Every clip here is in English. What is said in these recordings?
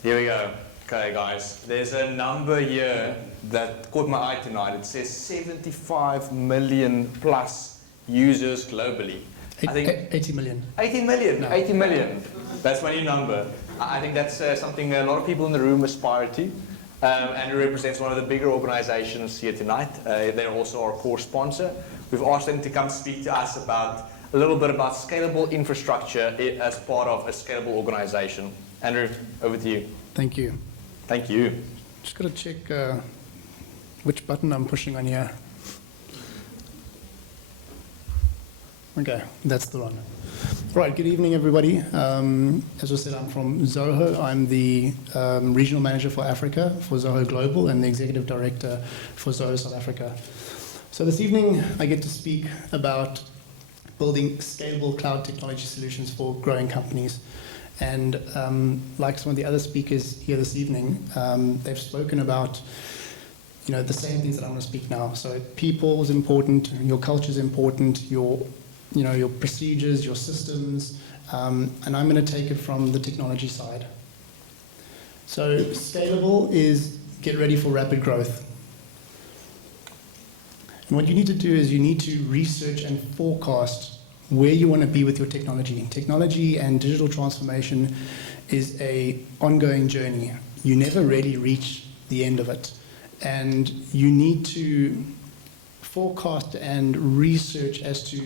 Here we go. Okay, guys. There's a number here that caught my eye tonight. It says 75 million plus users globally. I think 80 million. 80 million. No. 80 million. That's my new number. I think that's something a lot of people in the room aspire to. Andrew represents one of the bigger organizations here tonight. They're also our core sponsor. We've asked them to come speak to us about a little bit about scalable infrastructure as part of a scalable organization. Andrew, over to you. Thank you. Thank you. Just got to check which button I'm pushing on here. Okay, that's the one. Right, good evening, everybody. As I said, I'm from ZOHO. I'm the Regional Manager for Africa for ZOHO Global and the Executive Director for ZOHO South Africa. So this evening, I get to speak about building scalable cloud technology solutions for growing companies. And like some of the other speakers here this evening, they've spoken about the same things that I'm going to speak now. So people is important, your culture is important, your procedures, your systems, and I'm going to take it from the technology side. So scalable is get ready for rapid growth. And what you need to do is you need to research and forecast where you want to be with your technology. Technology and digital transformation is an ongoing journey. You never really reach the end of it. And you need to forecast and research as to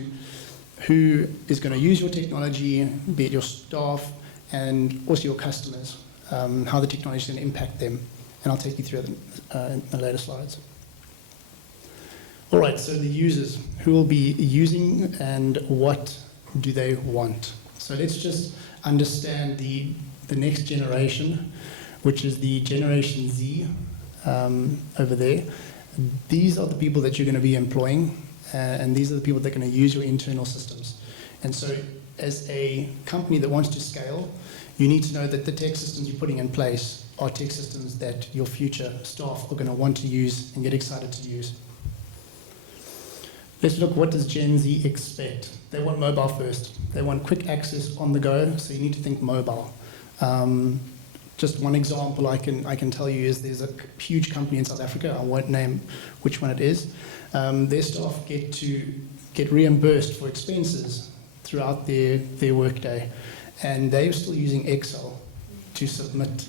who is going to use your technology, be it your staff and also your customers, how the technology is going to impact them. And I'll take you through them in the later slides. All right, so the users, who will be using and what do they want? So let's just understand the next generation, which is the Generation Z over there. These are the people that you're going to be employing, and these are the people that are going to use your internal systems. And so as a company that wants to scale, you need to know that the tech systems you're putting in place are tech systems that your future staff are going to want to use and get excited to use. Let's look, what does Gen Z expect? They want mobile first. They want quick access on the go, so you need to think mobile. Just one example I can tell you is there's a huge company in South Africa, I won't name which one it is. Their staff get reimbursed for expenses throughout their workday, and they're still using Excel to submit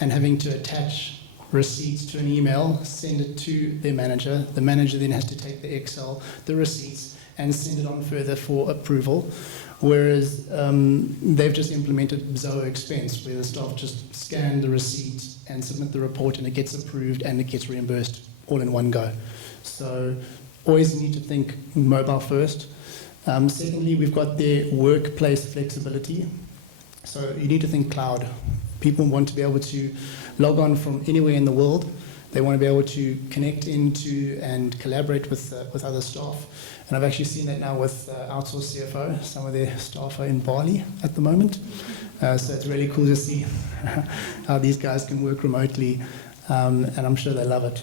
and having to attach receipts to an email, send it to their manager. The manager then has to take the Excel, the receipts, and send it on further for approval. Whereas they've just implemented ZOHO Expense, where the staff just scan the receipt and submit the report, and it gets approved and it gets reimbursed all in one go. So always need to think mobile first. Secondly, we've got their workplace flexibility. So you need to think cloud. People want to be able to log on from anywhere in the world. They want to be able to connect into and collaborate with other staff. And I've actually seen that now with outsourced CFO. Some of their staff are in Bali at the moment. So it's really cool to see how these guys can work remotely, and I'm sure they love it.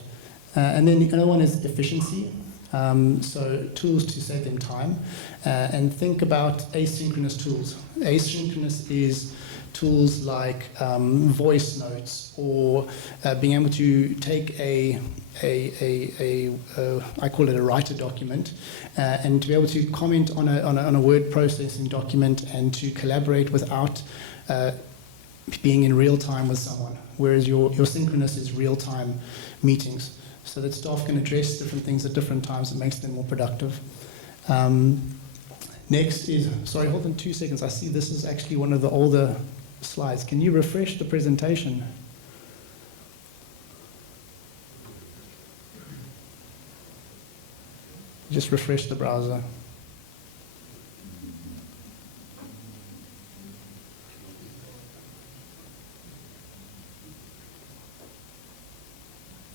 And then the other one is efficiency. So tools to save them time. And think about asynchronous tools. Asynchronous is tools like voice notes, or being able to take I call it a writer document, and to be able to comment on a word processing document and to collaborate without being in real time with someone. Whereas your synchronous is real time meetings, so that staff can address different things at different times. It makes them more productive. Next is, sorry, hold on 2 seconds. I see this is actually one of the older slides. Can you refresh the presentation? Just refresh the browser.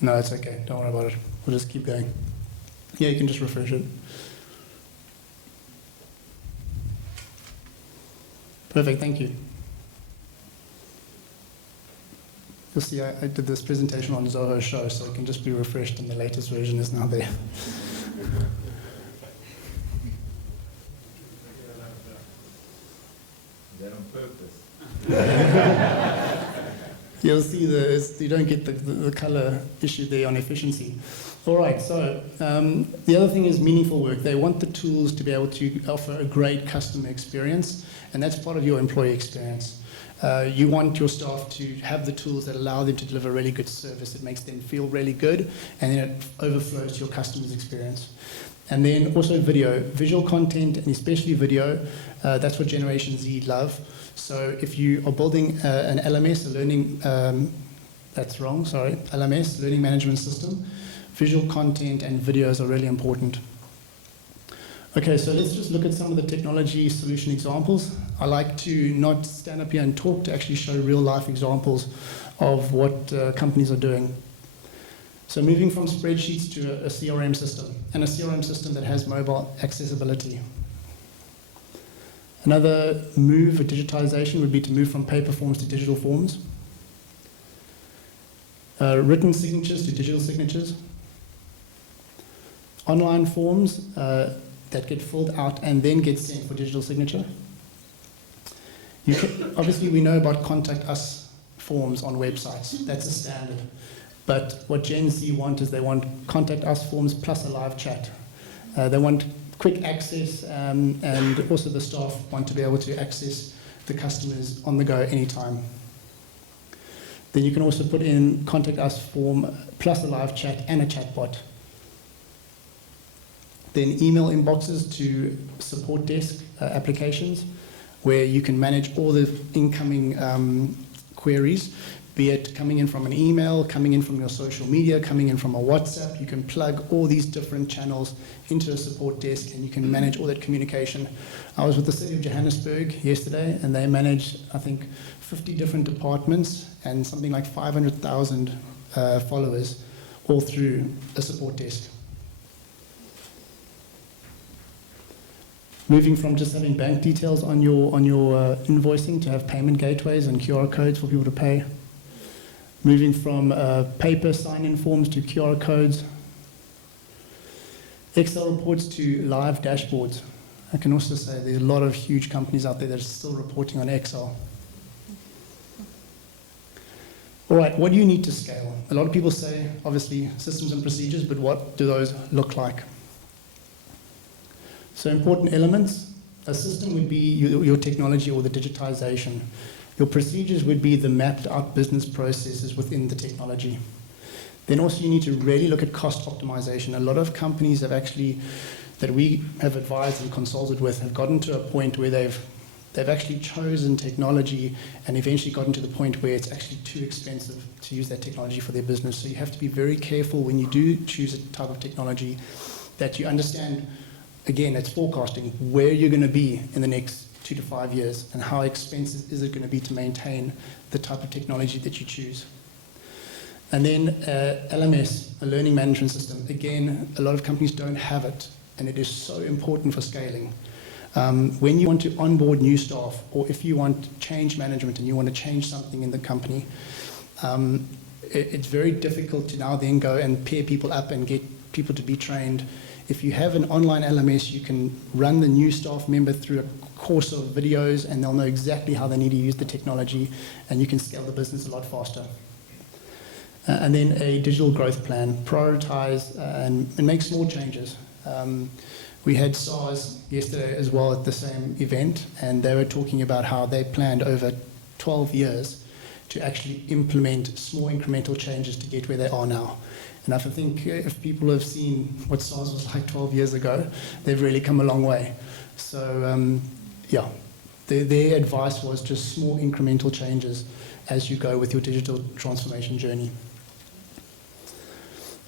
No, it's okay. Don't worry about it. We'll just keep going. Yeah, you can just refresh it. Perfect, thank you. You'll see I did this presentation on ZOHO Show, so it can just be refreshed, and the latest version is now there. That on purpose. You'll see you don't get the color issue there on efficiency. All right, so the other thing is meaningful work. They want the tools to be able to offer a great customer experience, and that's part of your employee experience. You want your staff to have the tools that allow them to deliver really good service, that makes them feel really good, and then it overflows to your customer's experience. And then also video, visual content, and especially video, that's what Generation Z love. So if you are building an LMS, a learning, LMS, learning management system, visual content and videos are really important. Okay, so let's just look at some of the technology solution examples. I like to not stand up here and talk, to actually show real life examples of what companies are doing. So moving from spreadsheets to a CRM system, and a CRM system that has mobile accessibility. Another move of digitization would be to move from paper forms to digital forms. Written signatures to digital signatures. Online forms that get filled out and then get sent for digital signature. Obviously, we know about contact us forms on websites. That's a standard. But what Gen Z want is they want contact us forms plus a live chat. They want quick access, and also the staff want to be able to access the customers on the go anytime. Then you can also put in contact us form plus a live chat and a chatbot. Then email inboxes to support desk applications, where you can manage all the incoming queries, be it coming in from an email, coming in from your social media, coming in from a WhatsApp. You can plug all these different channels into a support desk, and you can manage all that communication. I was with the City of Johannesburg yesterday, and they manage, I think, 50 different departments and something like 500,000 followers, all through a support desk. Moving from just having bank details on your invoicing to have payment gateways and QR codes for people to pay. Moving from paper sign-in forms to QR codes. Excel reports to live dashboards. I can also say there's a lot of huge companies out there that are still reporting on Excel. All right, what do you need to scale? A lot of people say, obviously, systems and procedures, but what do those look like? So important elements, a system would be your technology or the digitization. Your procedures would be the mapped out business processes within the technology. Then also you need to really look at cost optimization. A lot of companies have actually, that we have advised and consulted with, have gotten to a point where they've actually chosen technology and eventually gotten to the point where it's actually too expensive to use that technology for their business. So you have to be very careful when you do choose a type of technology that you understand. Again, it's forecasting where you're going to be in the next 2 to 5 years and how expensive is it going to be to maintain the type of technology that you choose. And then LMS, a learning management system. Again, a lot of companies don't have it, and it is so important for scaling. When you want to onboard new staff, or if you want change management and you want to change something in the company, it's very difficult to now then go and pair people up and get people to be trained. If you have an online LMS, you can run the new staff member through a course of videos, and they'll know exactly how they need to use the technology, and you can scale the business a lot faster. And then a digital growth plan. Prioritize and make small changes. We had SARS yesterday as well at the same event, and they were talking about how they planned over 12 years to actually implement small incremental changes to get where they are now. And I think if people have seen what SARS was like 12 years ago, they've really come a long way. So yeah, their advice was just small incremental changes as you go with your digital transformation journey.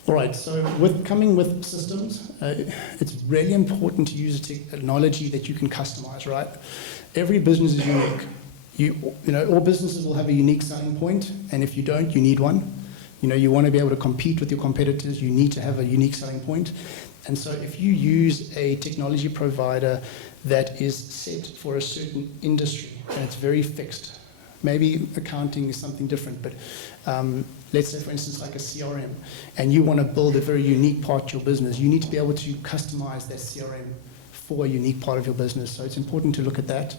All right, so coming with systems, it's really important to use technology that you can customize, right? Every business is unique. You know, all businesses will have a unique selling point, and if you don't, you need one. You know, you want to be able to compete with your competitors, you need to have a unique selling point. And so if you use a technology provider that is set for a certain industry, and it's very fixed, maybe accounting is something different, but let's say, for instance, like a CRM, and you want to build a very unique part to your business, you need to be able to customize that CRM for a unique part of your business. So it's important to look at that.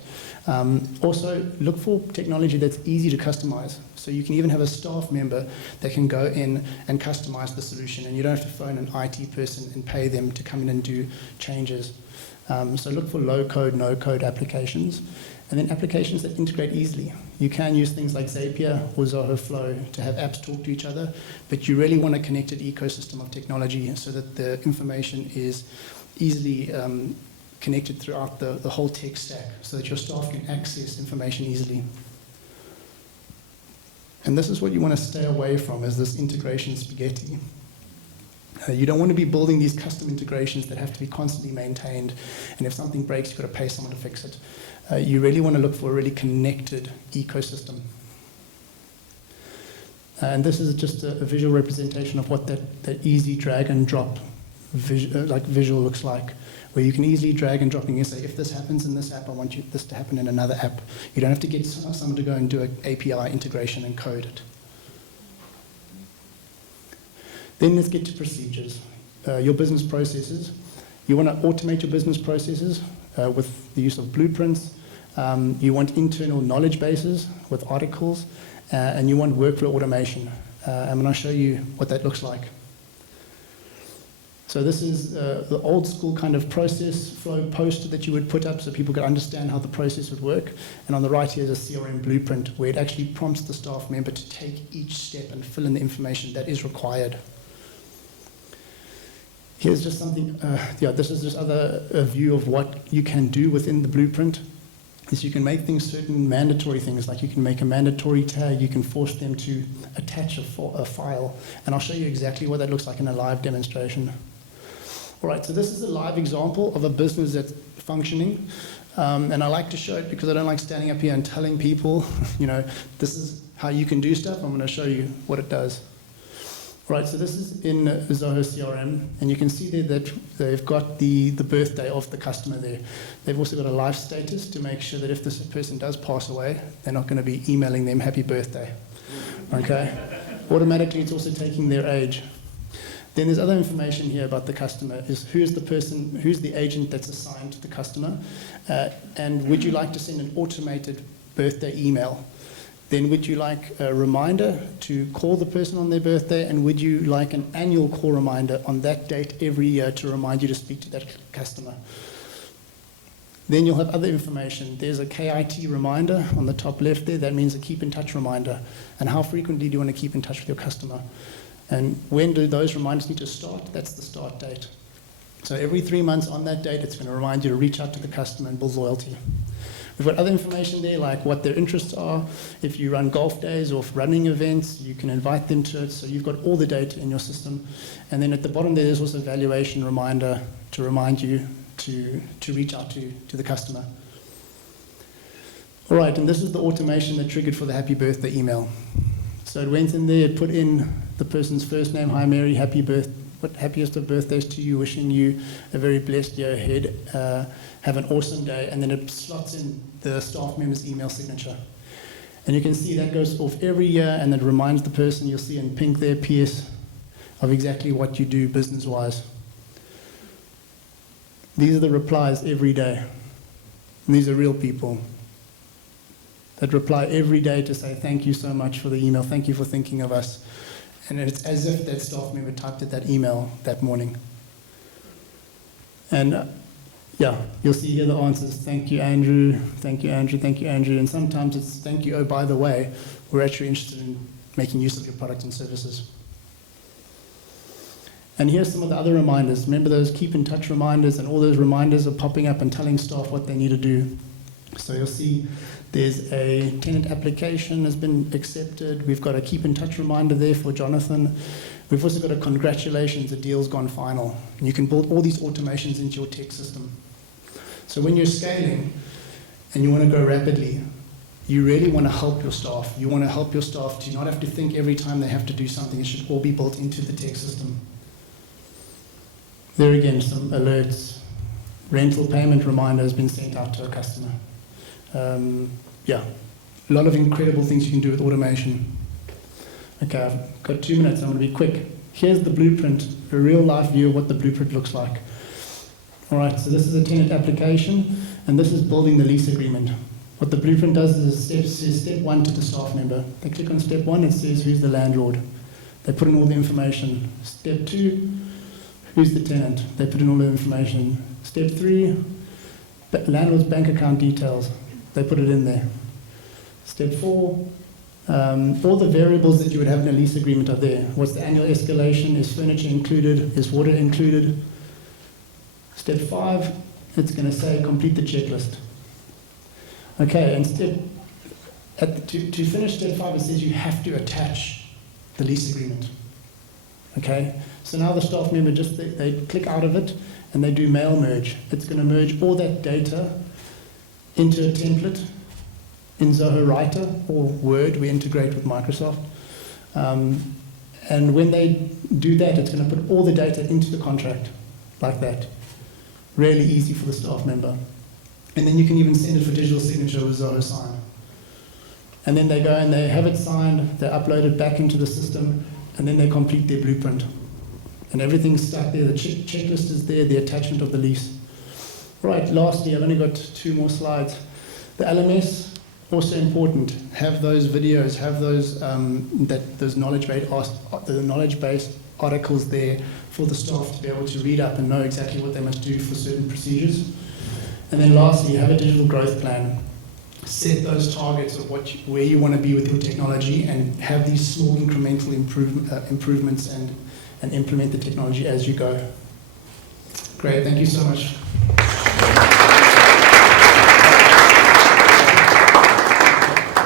Also, look for technology that's easy to customize. So you can even have a staff member that can go in and customize the solution, and you don't have to phone an IT person and pay them to come in and do changes. So look for low-code, no-code applications, and then applications that integrate easily. You can use things like Zapier or ZOHO Flow to have apps talk to each other, but you really want a connected ecosystem of technology so that the information is easily connected throughout the whole tech stack so that your staff can access information easily. And this is what you want to stay away from, is this integration spaghetti. You don't want to be building these custom integrations that have to be constantly maintained, and if something breaks, you've got to pay someone to fix it. You really want to look for a really connected ecosystem. And this is just a visual representation of what that easy drag and drop visual looks like, where you can easily drag and drop and you say, if this happens in this app, I want this to happen in another app. You don't have to get someone to go and do an API integration and code it. Then let's get to procedures. Your business processes. You want to automate your business processes with the use of blueprints. You want internal knowledge bases with articles, and you want workflow automation. I'm going to show you what that looks like. So this is the old school kind of process flow poster that you would put up so people could understand how the process would work. And on the right here is a CRM blueprint where it actually prompts the staff member to take each step and fill in the information that is required. Here's just something, this is just a view of what you can do within the blueprint. Is you can make things certain mandatory things, like you can make a mandatory tag, you can force them to attach a file, and I'll show you exactly what that looks like in a live demonstration. All right, so this is a live example of a business that's functioning, and I like to show it because I don't like standing up here and telling people, this is how you can do stuff. I'm going to show you what it does. Right, so this is in ZOHO CRM, and you can see there that they've got the birthday of the customer there. They've also got a life status to make sure that if this person does pass away, they're not going to be emailing them happy birthday. Okay? Automatically, it's also taking their age. Then there's other information here about the customer, is who's the agent that's assigned to the customer, and would you like to send an automated birthday email? Then would you like a reminder to call the person on their birthday, and would you like an annual call reminder on that date every year to remind you to speak to that customer? Then you'll have other information. There's a KIT reminder on the top left there. That means a keep in touch reminder. And how frequently do you want to keep in touch with your customer? And when do those reminders need to start? That's the start date. So every 3 months on that date, it's going to remind you to reach out to the customer and build loyalty. We've got other information there, like what their interests are. If you run golf days or running events, you can invite them to it. So you've got all the data in your system. And then at the bottom there, there's also a valuation reminder to remind you to reach out to the customer. All right, and this is the automation that triggered for the happy birthday email. So it went in there, it put in the person's first name, hi Mary, happiest of birthdays to you, wishing you a very blessed year ahead. Have an awesome day, and then it slots in the staff member's email signature. And you can see that goes off every year, and it reminds the person, you'll see in pink there, PS, of exactly what you do business-wise. These are the replies every day. And these are real people that reply every day to say, thank you so much for the email, thank you for thinking of us. And it's as if that staff member typed that email that morning. And you'll see here the answers. Thank you, Andrew. Thank you, Andrew. Thank you, Andrew. And sometimes it's thank you, oh, by the way, we're actually interested in making use of your products and services. And here's some of the other reminders. Remember those keep in touch reminders, and all those reminders are popping up and telling staff what they need to do. So you'll see there's a tenant application has been accepted. We've got a keep in touch reminder there for Jonathan. We've also got a congratulations, the deal's gone final. And you can build all these automations into your tech system. So when you're scaling and you want to go rapidly, you really want to help your staff. You want to help your staff to not have to think every time they have to do something. It should all be built into the tech system. There again, some alerts. Rental payment reminder has been sent out to a customer. A lot of incredible things you can do with automation. Okay, I've got 2 minutes, I'm going to be quick. Here's the blueprint, a real life view of what the blueprint looks like. All right, so this is a tenant application, and this is building the lease agreement. What the blueprint does is it says step 1 to the staff member. They click on step 1, it says who's the landlord. They put in all the information. Step 2, who's the tenant. They put in all the information. Step 3, landlord's bank account details. They put it in there. Step 4, all the variables that you would have in a lease agreement are there. What's the annual escalation? Is furniture included? Is water included? Step 5, it's going to say complete the checklist. Okay, and to finish step 5, it says you have to attach the lease agreement. Okay, so now the staff member they click out of it and they do mail merge. It's going to merge all that data into a template in ZOHO Writer or Word. We integrate with Microsoft. And when they do that, it's going to put all the data into the contract like that. Really easy for the staff member. And then you can even send it for digital signature with ZOHO Sign. And then they go and they have it signed, they upload it back into the system, and then they complete their blueprint. And everything's stuck there, the checklist is there, the attachment of the lease. Right, lastly, I've only got 2 more slides. The LMS, also important. Have those videos, have those knowledge-based articles there for the staff to be able to read up and know exactly what they must do for certain procedures. And then lastly, have a digital growth plan. Set those targets of where you want to be with your technology and have these small incremental improvements and implement the technology as you go. Great, thank you so much.